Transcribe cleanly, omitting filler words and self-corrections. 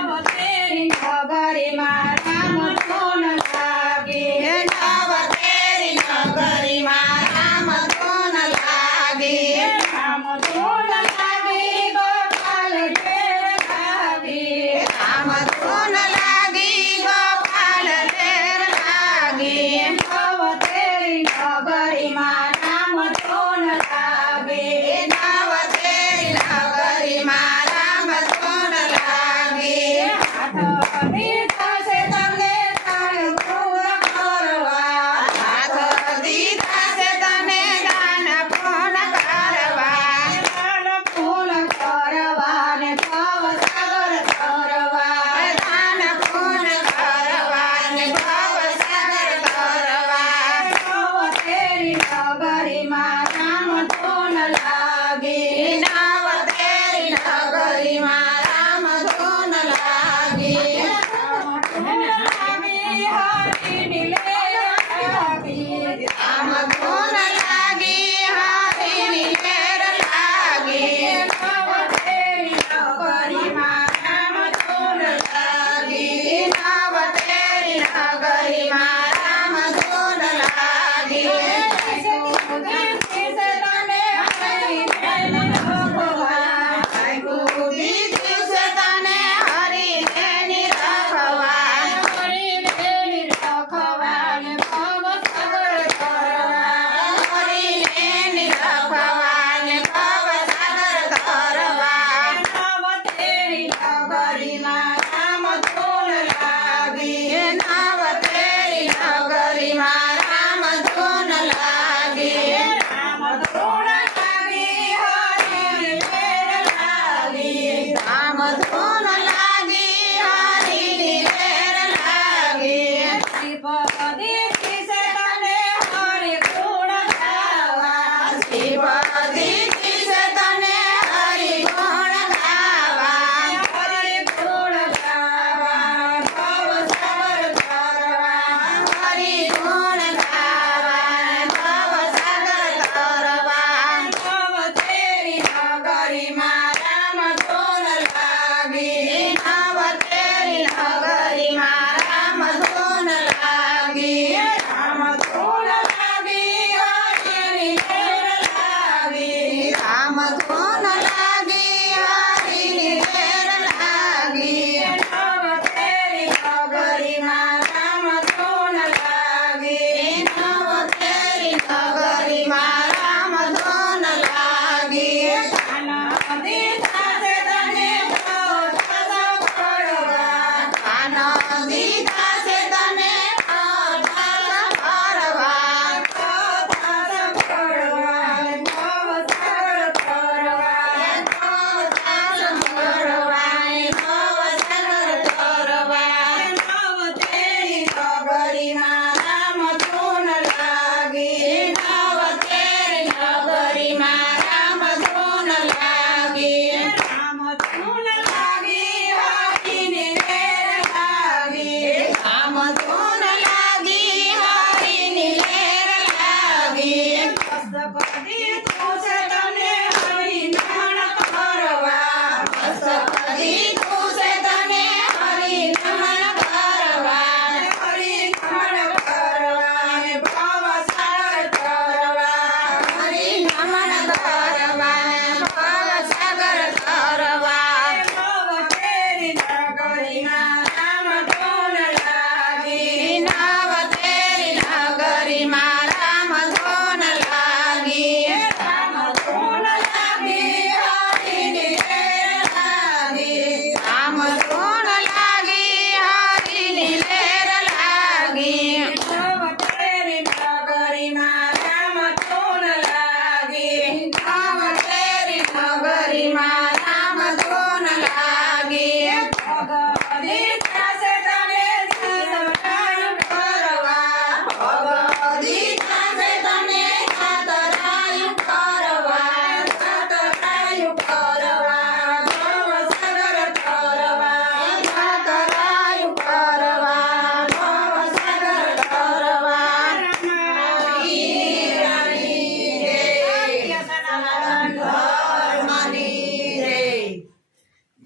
નવતેરી નગરીમાં રામ ધૂન લાગે નવતેરી નગરીમાં રામ ધૂન લાગે રામ ધૂન લાગે ગોપાલ ઘેર લાગે રામ ધૂન લાગી ગોપાલ ઘેર લાગે નવતેરી નગરીમાં રામ ધૂન લાગે નવતેરી નગરીમાં રામ ધૂન લાગે હાથ દીધા છે તમને તાળ પૂરા કરવા હાથ દીધા છે તને દાન પૂર્ણ કરવા દાન પૂર્ણ કરવા ને ભવ સાગર તરવા દાન પૂર્ણ કરવા ને ભવ સાગર તરવા નવતેરી નગરીમાં રામ ધૂન લાગે નવતેરી નગરીમાં રામ ધૂન લાગે હરિની લેર લાગી રામ ધૂન લાગી હરિની લેર લાગે નવતેરી નગરીમાં રામ ધૂન લાગી નવતેરી નગરીમાં રામ ધૂન લાગે ખૂબી દિવસે તને હરિને નિરખવા હરિને નિરખવા ને ભવ સાગર તરવા નવતેરી નગરીમાં રામ ધૂન લાગે નવતેરી નગરીમાં રામ ધૂન લાગે રામ ધૂન લાગે હરિની લેર લાગે રામ ધૂન લાગી હરિની લેર લાગે શ્રીપદી કિસે તને હરિ ગુણ ગાવા શ્રીપદી કિસે તને હરિ ગુણ ગાવા હરિ ગુણ ગાવા ભવ સાગર તરવા હરિ ગુણ ગાવા ભવ સાગર તરવા નવતેરી નગરીમાં રામ ધૂન લાગે નવતેરી નગરીમાં રામ ધૂન લાગે રામ ધૂન લાગે હરિની લેર લાગે રામ ધૂન લાગી હરિની લેર લાગી નવતેરી નગરીમાં રામ ધૂન લાગે નવતેરી નગરીમાં રામ ધૂન લાગી કાના દીધા છે તને બધા ફળવા કાન દીધા છે તને અઢાર ફરવા બધા ફળવા ભવ સાગર તરવા અઢાર ફરવા ભવ સાગર તરવા નવતેરી નગરીમાં રામ ધૂન લાગે નવતેરી નગરીમાં રામ ધૂન લાગે રામ ધૂન લાગે હરિની લેર લાગે રામ ધૂન લાગી હરિની લેર લાગી કદી તું છે તને હરિ નમન કરવા સપદી તું છે તને હરિ નમન કરવા હરિ નમન કરવા ને ભવ સાગર તરવા હરિ નમન કરવા ભવ સાગર તરવા નવતેરી નગરીમાં